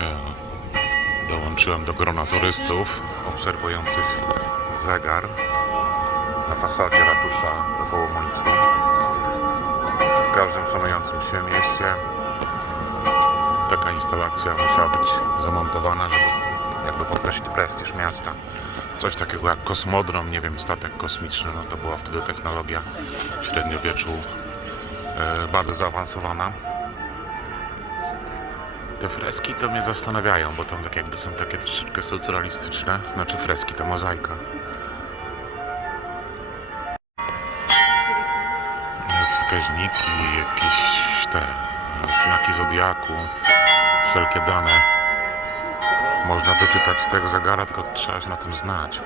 E, Dołączyłem do grona turystów obserwujących zegar na fasadzie ratusza w Wołomińcu. W każdym szanującym się mieście taka instalacja musiała być zamontowana, żeby jakby podkreślić prestiż miasta. Coś takiego jak kosmodrom, nie wiem, statek kosmiczny, no to była wtedy technologia średniowieczu e, bardzo zaawansowana. Te freski to mnie zastanawiają, bo tam tak jakby są takie troszeczkę socjalistyczne. Znaczy freski to mozaika. Wskaźniki, jakieś te znaki zodiaku, wszelkie dane można wyczytać z tego zegara, tylko trzeba się na tym znać.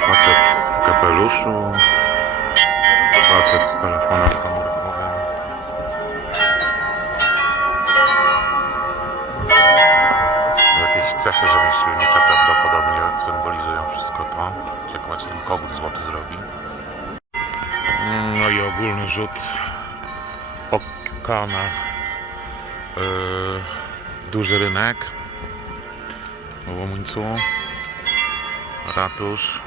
Facet w kapeluszu, facet z telefonem rzemieślnicze prawdopodobnie symbolizują wszystko to. Ciekawe, czy ten kogut złoty zrobi. No i ogólny rzut oka na yy, duży rynek w Łomuńcu, ratusz.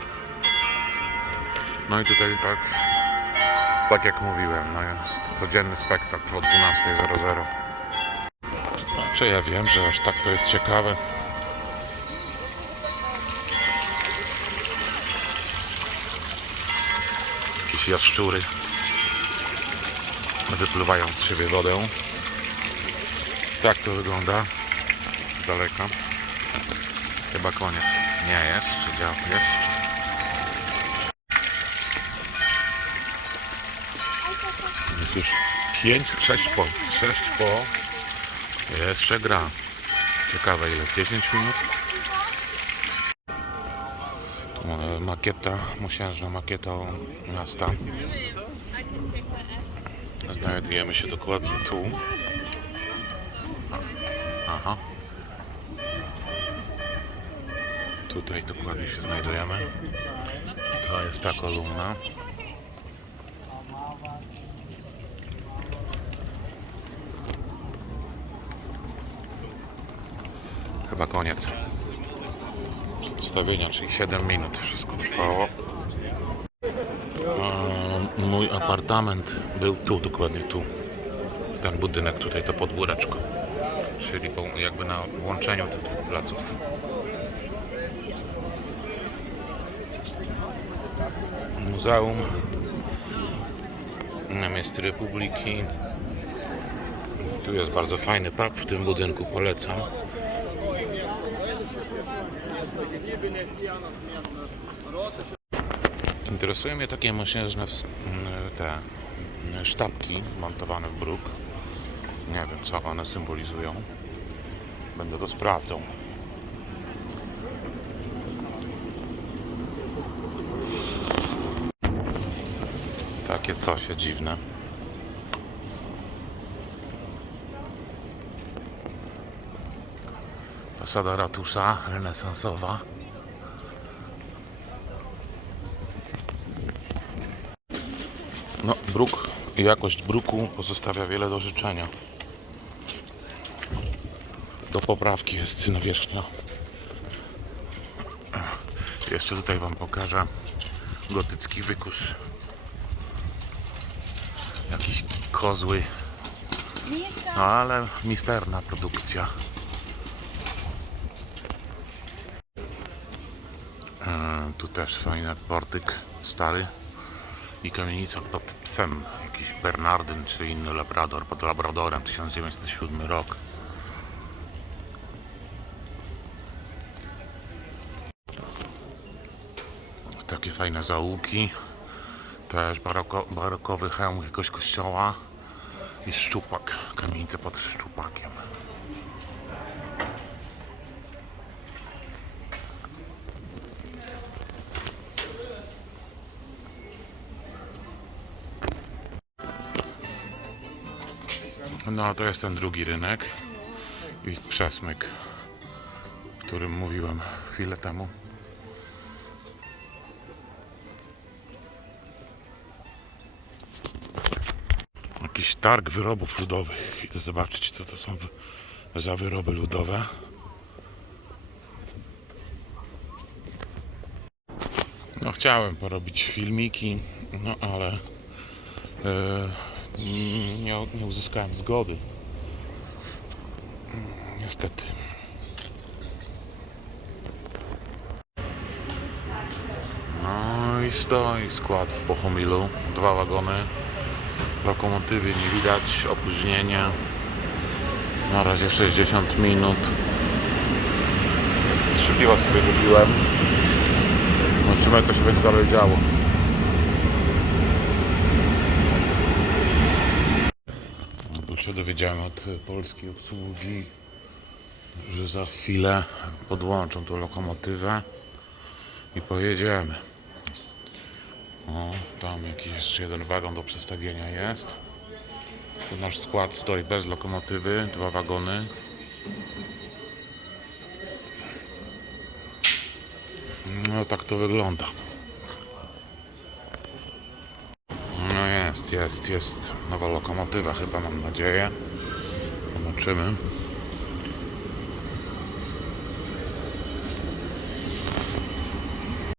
No i tutaj tak, tak jak mówiłem, no jest codzienny spektakl o 12.00. Czy ja wiem, że aż tak to jest ciekawe? Jakieś jaszczury wypływają z siebie wodę. Tak to wygląda z daleka. Chyba koniec. Nie jest, czy działa jest. Jest już 5, 6 po. 6 po. Jeszcze gra. Ciekawe ile? 10 minut? Makieta, mosiężna makieta miasta. Znajdujemy się dokładnie tu. Aha. Tutaj dokładnie się znajdujemy. To jest ta kolumna. Chyba koniec przedstawienia, czyli 7 minut wszystko trwało. A mój apartament był tu, dokładnie tu. Ten budynek tutaj, to podwóreczko. Czyli jakby na łączeniu tych dwóch placów. Muzeum na miejscu Republiki. Tu jest bardzo fajny pub w tym budynku, polecam. Interesują mnie takie mosiężne te sztabki montowane w bruk. Nie wiem, co one symbolizują. Będę to sprawdzał. Takie coś dziwne. Fasada ratusza renesansowa. No, bruk jakość bruku pozostawia wiele do życzenia. Do poprawki jest nawierzchnia. Jeszcze tutaj Wam pokażę gotycki wykusz. Jakieś kozły, ale misterna produkcja. E, Tu też fajny portyk stary i kamienica pod psem, jakiś Bernardyn czy inny Labrador, pod Labradorem 1907 rok. Takie fajne zaułki, też baroko, barokowy hełm jakiegoś kościoła i szczupak, kamienica pod szczupakiem. No to jest ten drugi rynek i przesmyk, o którym mówiłem chwilę temu. Jakiś targ wyrobów ludowych. Idę zobaczyć co to są za wyroby ludowe. No chciałem porobić filmiki, no ale e, nie, nie uzyskałem zgody. Niestety. No i stoi skład w Bohumilu. Dwa wagony. Lokomotywy nie widać, opóźnienie. Na razie 60 minut. Więc sobie wypiłem. Zobaczymy co się będzie dalej działo. No Tu się dowiedziałem od y, polskiej obsługi, że za chwilę podłączą tu lokomotywę i pojedziemy. O, tam jakiś jeszcze jeden wagon do przestawienia jest. Tu nasz skład stoi bez lokomotywy, dwa wagony. No tak to wygląda. No jest, jest, jest nowa lokomotywa chyba mam nadzieję. Zobaczymy.